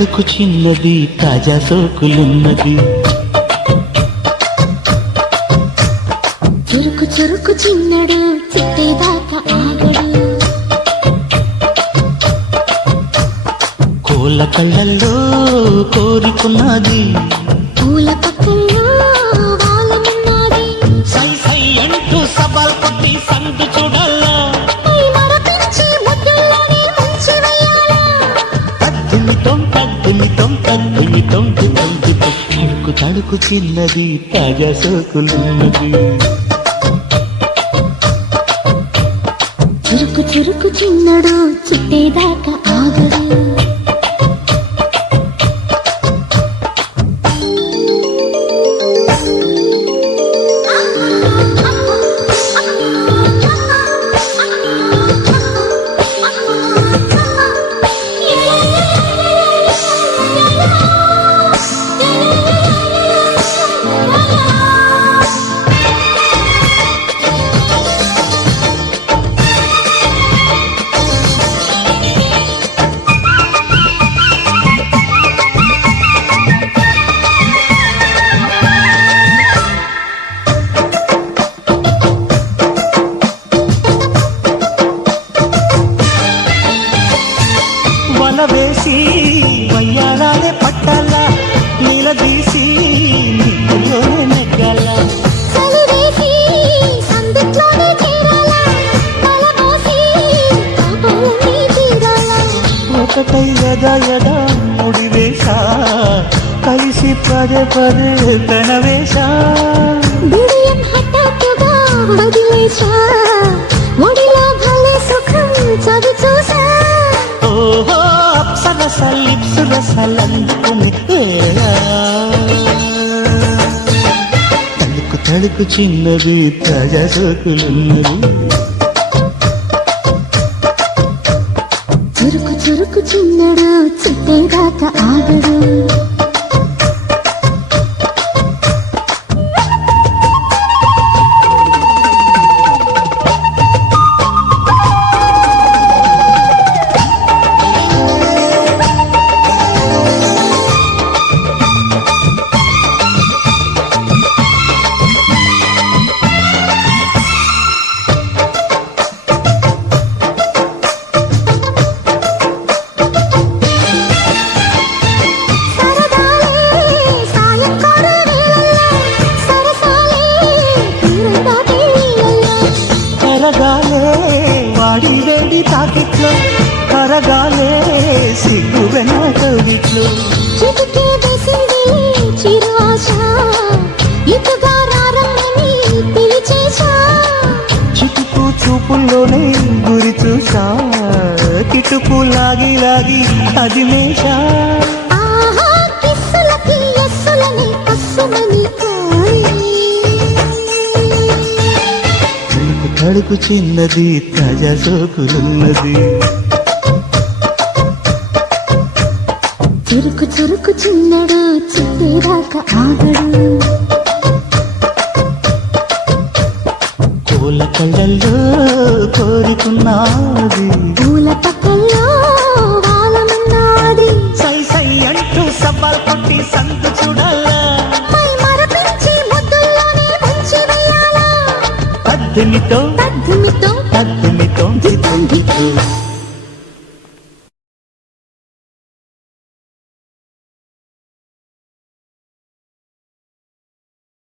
తళుకు చిన్నది తాజా సోకులున్నది. చురుకు చురుకు చిన్నడు చిట్టేదాకా ఆగడు. కోళ్ళ కళ్ళల్లో కోరుకున్నది, పూల పక్కల్లో వాలమున్నది. సై సై అంటూ సవాల్ కొట్టి సందు చూడాలా, మరపించి ముద్దుల్లోనే ముంచి వెయ్యాలా. తద్దిమితం తద్దిమితం తద్దిమితం తిమితం. తడుకు తడుకు చిన్నది తాజా సోకులున్నది. చురుకు చురుకు చిన్నడు చిట్టేదాకా ఆగడు. వల వేసి వయ్యారాలే పట్టాల, నీలదీసి నీలోనే నెగ్గాల. చలివేసి సందిట్లోనే చేరాలా, తలపోసి పాపాలన్నీ తీరాలా. ఒకటై యదా యదా ముడి వేశా, కలిసి పదే పదే పెనవేశా. బిడియం హఠాత్తుగా వదిలేశా, ఒడిలో భలే సుఖం చవి చూసా. ఓహో అప్సరస లిప్సురసలందుకుని తడుకు తడుకు చిన్నది తాజా సోకులున్నది. చురుకు చురుకు చిన్నడు చిట్టేదాకా ఆగడు. కరగాలే వాడి వేడి తాకిట్లో, కరగాలే సిగ్గు వెనకవిట్లో. చిటికే వేసింది చిరు ఆశ, ఇటుగా రారమ్మని పిలిచేశా. చిటుకు చూపుల్లోనే గురి చూసా, కిటుకు లాగి లాగి అది మేషా. ఆహా కిస్సులకి ఎస్సులని కస్సుమని తడుకు తడుకు చిన్నది తాజా సోకులున్నది. చురుకు చురుకు చిన్నడు చిట్టేదాకా ఆగడు. కోళ్ళ కళ్ళల్లో కోరుకున్నది, పూల పక్కల్లో వాలమున్నది. సై సై అంటూ సవాల్ కొట్టి సందు చూడాలా, మై మరపించి ముద్దుల్లోనే ముంచి వెయ్యాలా. తద్దిమితో తద్దిమితో తద్దిమితో దిత్తం దిత్తు.